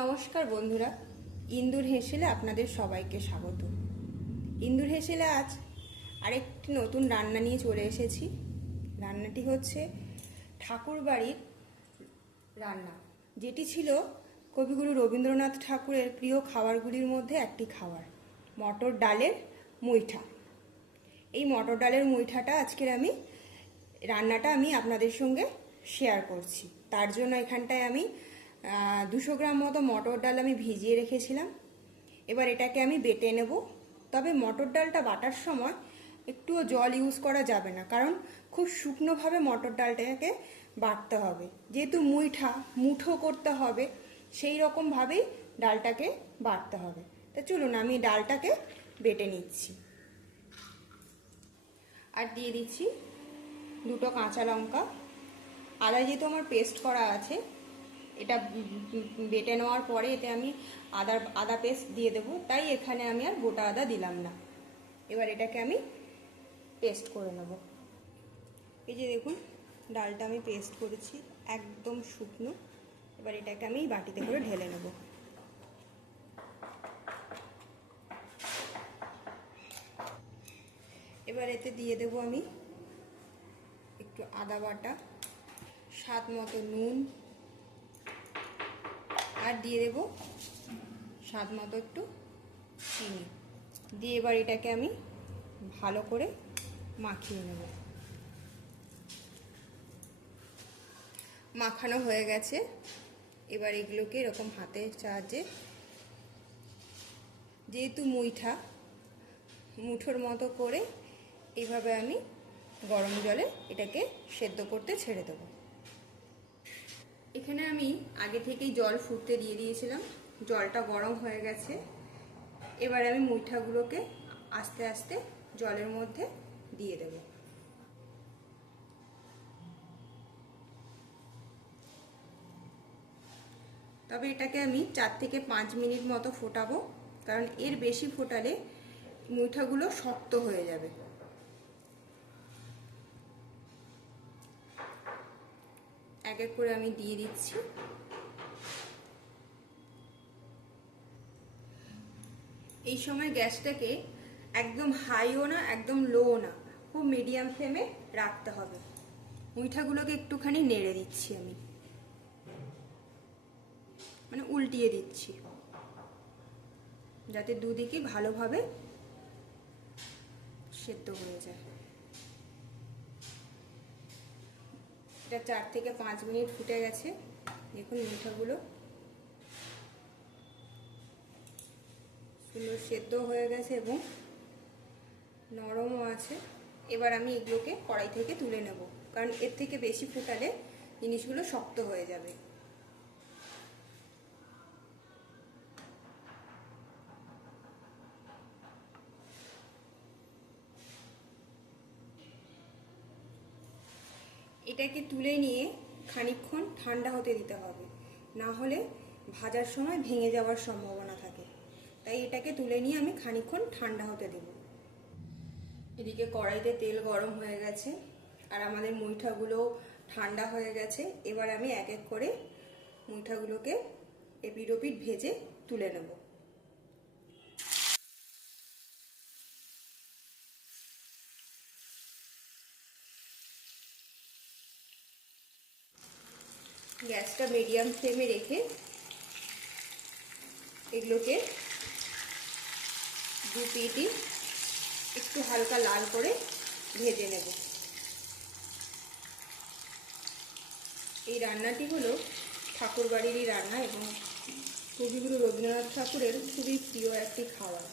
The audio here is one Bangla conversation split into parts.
নমস্কার বন্ধুরা, ইন্দুর হেসেলে আপনাদের সবাইকে স্বাগত। ইন্দুর হেসেলে আজ আরেকটি নতুন রান্না নিয়ে চলে এসেছি। রান্নাটি হচ্ছে ঠাকুর বাড়ির রান্না, যেটি ছিল কবিগুরু রবীন্দ্রনাথ ঠাকুরের প্রিয় খাবারগুলির মধ্যে একটি খাবার, মটর ডালের মুইঠা। এই মটর ডালের মুইঠাটা আজকের আমি, রান্নাটা আমি আপনাদের সঙ্গে শেয়ার করছি। তার জন্য এখানটায় আমি দুশো গ্রাম মতো মটর ডাল আমি ভিজিয়ে রেখেছিলাম। এবার এটাকে আমি বেটে নেব। তবে মটর ডালটা বাটার সময় একটুও জল ইউজ করা যাবে না, কারণ খুব শুকনোভাবে মটর ডালটাকে বাটতে হবে। যেহেতু মুইঠা, মুঠো করতে হবে, সেই রকমভাবেই ডালটাকে বাটতে হবে। তা চলুন, আমি ডালটাকে বেটে নিচ্ছি। আর দিয়ে দিচ্ছি দুটো কাঁচা লঙ্কা। আদা যেহেতু আমার পেস্ট করা আছে এটা বেটে নেওয়ার পরে এতে আমি আদার আদা পেস্ট দিয়ে দেবো। তাই এখানে আমি আর গোটা আদা দিলাম না। এবার এটাকে আমি পেস্ট করে নেব। এই যে দেখুন, ডালটা আমি পেস্ট করেছি, একদম শুকনো। এবার এটাকে আমি বাটিতে করে ঢেলে নেব। এবার এতে দিয়ে দেবো আমি একটু আদা বাটা, স্বাদ মতো নুন দিয়ে দেব স্বাদ মতো একটু চিনি। দিয়ে এবার এটাকে আমি ভালো করে মাখিয়ে নেব। মাখানো হয়ে গেছে। এবার এগুলোকে এরকম হাতের সাহায্যে যেহেতু মুইঠা, মুঠোর মতো করে এইভাবে আমি গরম জলে এটাকে সেদ্ধ করতে ছেড়ে দেবো। এখানে আমি আগে থেকেই জল ফুটতে দিয়ে দিয়েছিলাম। জলটা গরম হয়ে গেছে। এবার আমি মুইঠাগুলোকে আস্তে আস্তে জলের মধ্যে দিয়ে দেব। তবে এটাকে আমি চার থেকে পাঁচ মিনিট মতো ফোটাবো, কারণ এর বেশি ফোটালে মুইঠাগুলো শক্ত হয়ে যাবে। এক করে আমি দিয়ে দিচ্ছি। এই সময় গ্যাসটাকে একদম হাইও না, একদম লোও না, খুব মিডিয়াম ফ্লেমে রাখতে হবে। মুইঠাগুলোকে একটুখানি নেড়ে দিচ্ছি আমি। মানে উল্টিয়ে দিচ্ছি। যাতে দুদিকে ভালোভাবে সেদ্ধ হয়ে যায়। এটা চার থেকে পাঁচ মিনিট ফুটে গেছে। দেখুন মিঠাগুলো। সুন্দর সেদ্ধ হয়ে গেছে এবং নরমও আছে। এবার আমি এগুলোকে কড়াই থেকে তুলে নেব। কারণ এর থেকে বেশি ফুটালে জিনিসগুলো শক্ত হয়ে যাবে। এটাকে তুলে নিয়ে খানিক্ষণ ঠান্ডা হতে দিতে হবে। না হলে ভাজার সময় ভেঙে যাওয়ার সম্ভাবনা থাকে। তাই এটাকে তুলে নিয়ে আমি খানিক্ষণ ঠান্ডা হতে দেব। এদিকে কড়াইতে তেল গরম হয়ে গেছে আর আমাদের মুইঠাগুলো ঠান্ডা হয়ে গেছে। এবার আমি এক এক করে মুইঠাগুলোকে এপিডোপিট ভেজে তুলে নেব। গ্যাসটা মিডিয়াম ফ্লেমে রেখে এগুলোকে দু পিটি একটু হালকা লাল করে ভেজে নেব। এই রান্নাটি হলো ঠাকুর বাড়িরই রান্না এবং কবিগুরু রবীন্দ্রনাথ ঠাকুরের খুবই প্রিয় একটি খাবার।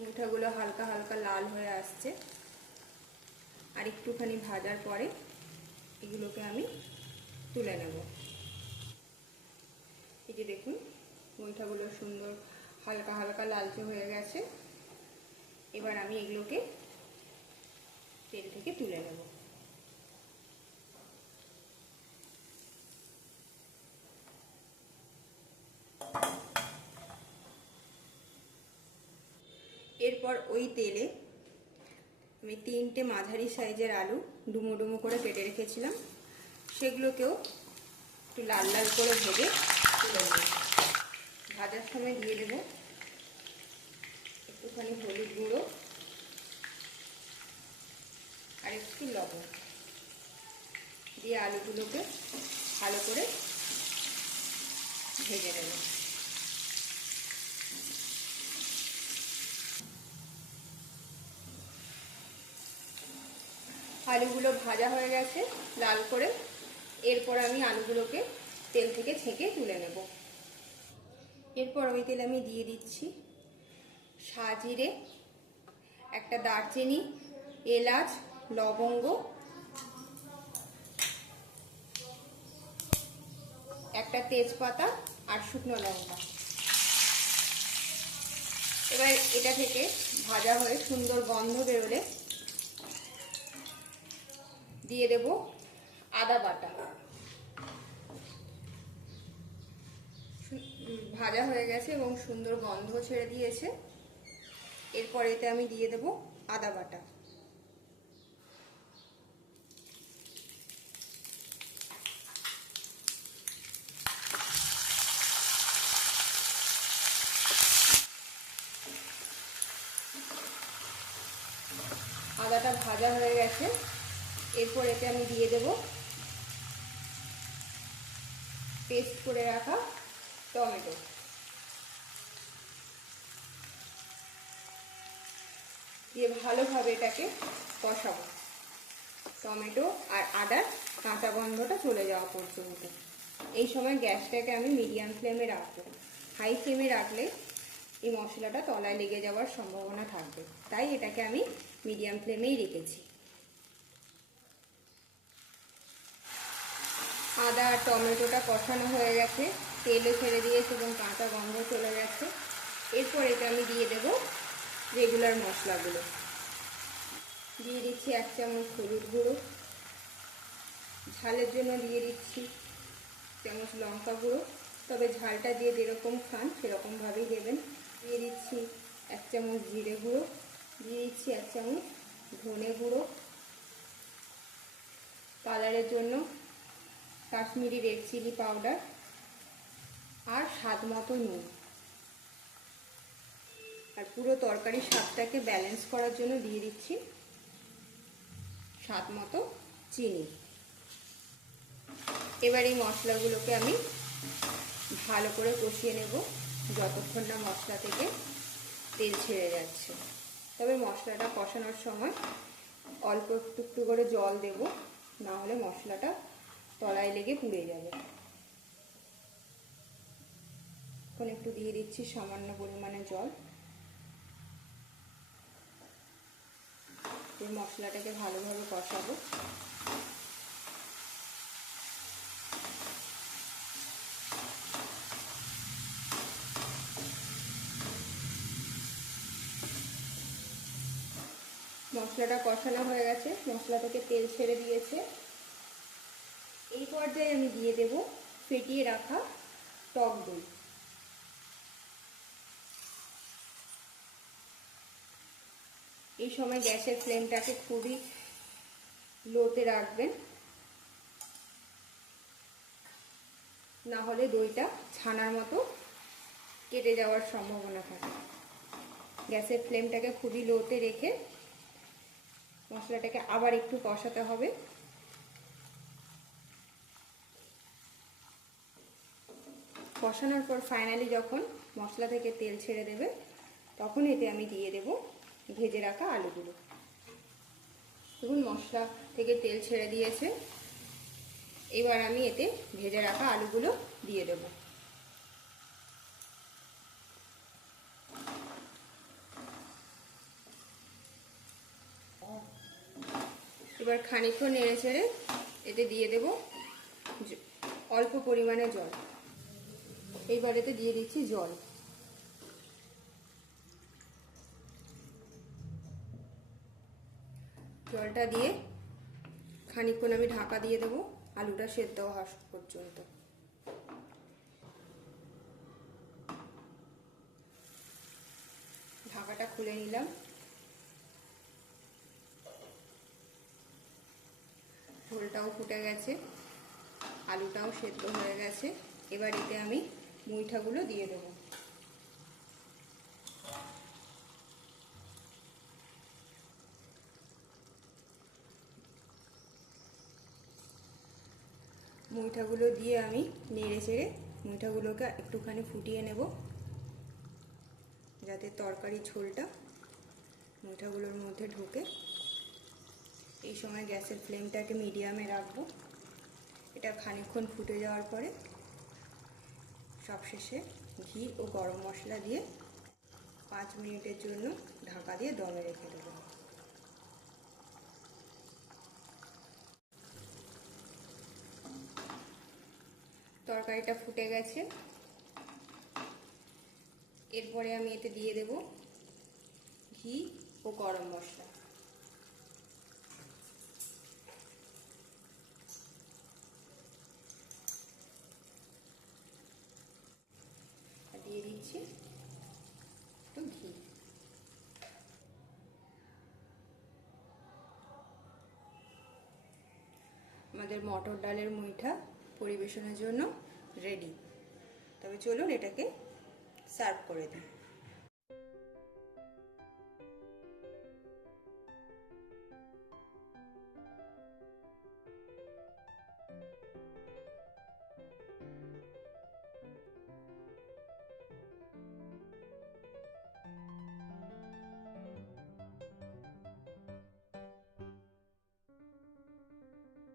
মুঠাগুলো হালকা হালকা লাল হয়ে আসছে। আর একটুখানি ভাজার পরে এগুলোকে আমি তুলে নেব। এই যে দেখুন, মুঠাগুলো সুন্দর হালকা হালকা লালচে হয়ে গেছে। এবার আমি এগুলোকে তেল থেকে তুলে নেব। এরপর ওই তেলে আমি তিনটে মাঝারি সাইজের আলু ডুমো ডুমো করে কেটে রেখেছিলাম। সেগুলোকেও একটু লাল লাল করে ভেজে ভাজার সময় দিয়ে দেবো। একটুখানি হলুদ গুঁড়ো আর একটু লবণ দিয়ে আলুগুলোকে ভালো করে ভেজে নেব। আলুগুলো ভাজা হয়ে গেছে, লাল করে। এরপর আমি আলুগুলোকে তেল থেকে ছেঁকে তুলে নেব। এরপর ওই তেল আমি দিয়ে দিচ্ছি সাজিরে একটা দারচিনি, এলাচ, লবঙ্গ, একটা তেজপাতা আর শুকনো লঙ্কা। এবার এটা থেকে ভাজা হয়ে সুন্দর গন্ধ বেরোলে দিয়ে দেব আদা বাটা। ভাজা হয়ে গেছে এবং সুন্দর গন্ধ ছেড়ে দিয়েছে। এরপর এতে আমি দিয়ে দেব আদা বাটা। আদাটা ভাজা হয়ে গেছে। এরপর এতে আমি দিয়ে দেব। পেস্ট করে রাখা টমেটো। দিয়ে ভালোভাবে এটাকে কষাবো। টমেটো আর আদার কাঁচা গন্ধটা চলে যাওয়া পর্যন্ত। এই সময় গ্যাসটাকে আমি মিডিয়াম ফ্লেমে রাখব। হাই ফ্লেমে রাখলে এই মশলাটা তলায় লেগে যাওয়ার সম্ভাবনা থাকবে। তাই এটাকে আমি মিডিয়াম ফ্লেমেই রেখেছি। আদা আর টমেটোটা কষানো হয়ে গেছে। তেলও ছেড়ে দিয়েছে এবং কাঁচা গন্ধ চলে গেছে। এরপর এটা আমি দিয়ে দেব রেগুলার মশলাগুলো। দিয়ে দিচ্ছি এক চামচ হলুদ গুঁড়ো। ঝালের জন্য দিয়ে দিচ্ছি চামচ লঙ্কা গুঁড়ো। তবে ঝালটা দিয়ে যেরকম খান সেরকমভাবেই দেবেন। দিয়ে দিচ্ছি এক চামচ জিরে গুঁড়ো। দিয়ে দিচ্ছি এক চামচ ধনে গুঁড়ো। কালারের জন্য কাশ্মীরি রেড চিলি পাউডার আর স্বাদ মতো নুন। আর পুরো তরকারির স্বাদটাকে ব্যালেন্স করার জন্য দিয়ে দিচ্ছি স্বাদ মতো চিনি। এবার এই মশলাগুলোকে আমি ভালো করে কষিয়ে নেব যতক্ষণ না মশলা থেকে তেল ছেড়ে যাচ্ছে। তবে মশলাটা কষানোর সময় অল্প একটু একটু করে জল দেব, না হলে মশলাটা তলায় লেগে পুড়ে যাবে। এখন একটু দিয়ে দিচ্ছি সামান্য পরিমাণে জল। এই মশলাটাকে ভালোভাবে কষাবো। মশলাটা কষানো হয়ে গেছে। মশলা থেকে তেল ছেড়ে দিয়েছে। এই পর্যায়ে আমি দিয়ে দেব ফেটিয়ে রাখা টক দই। এই সময় গ্যাসের ফ্লেমটাকে খুবই লোতে রাখবেন। না হলে দইটা ছানার মতো কেটে যাওয়ার সম্ভাবনা থাকে। গ্যাসের ফ্লেমটাকে খুবই লোতে রেখে মশলাটাকে আবার একটু কষাতে হবে। কষানোর পর ফাইনালি যখন মশলা থেকে তেল ছেড়ে দেবে, তখন এতে আমি দিয়ে দেব ভেজে রাখা আলুগুলো। দেখুন, মশলা থেকে তেল ছেড়ে দিয়েছে। এবার আমি এতে ভেজে রাখা আলুগুলো দিয়ে দেব। এবার খানিকক্ষণ নেড়ে ছেড়ে এতে দিয়ে দেব অল্প পরিমাণে জল। এইবার এতে দিয়ে দিচ্ছি জল। জলটা দিয়ে খানিক্ষণ আমি ঢাকা দিয়ে দেবো, আলুটা সেদ্ধ হওয়া পর্যন্ত। ঢাকাটা খুলে নিলাম। ঝোলটাও ফুটে গেছে, আলুটাও সেদ্ধ হয়ে গেছে। এবার এতে আমি মুইঠাগুলো দিয়ে দেবো। মুইঠাগুলো দিয়ে আমি নেড়ে চেড়ে মুইঠাগুলোকে একটুখানি ফুটিয়ে নেব। যাতে তরকারি ঝোলটা মুইঠাগুলোর মধ্যে ঢোকে। এই সময় গ্যাসের ফ্লেমটাকে মিডিয়ামে রাখব। এটা খানিকক্ষণ ফুটে যাওয়ার পরে সবশেষে ঘি ও গরম মশলা দিয়ে পাঁচ মিনিটের জন্য ঢাকা দিয়ে দমে রেখে দেবো। তরকারিটা ফুটে গেছে। এরপরে আমি এতে দিয়ে দেব ঘি ও গরম মশলা আর দিয়ে দিচ্ছি। একটু ঘি আমাদের মটর ডালের মুইঠা পরিবেশনের জন্য রেডি তবে চলুন এটাকে সার্ভ করে দিই।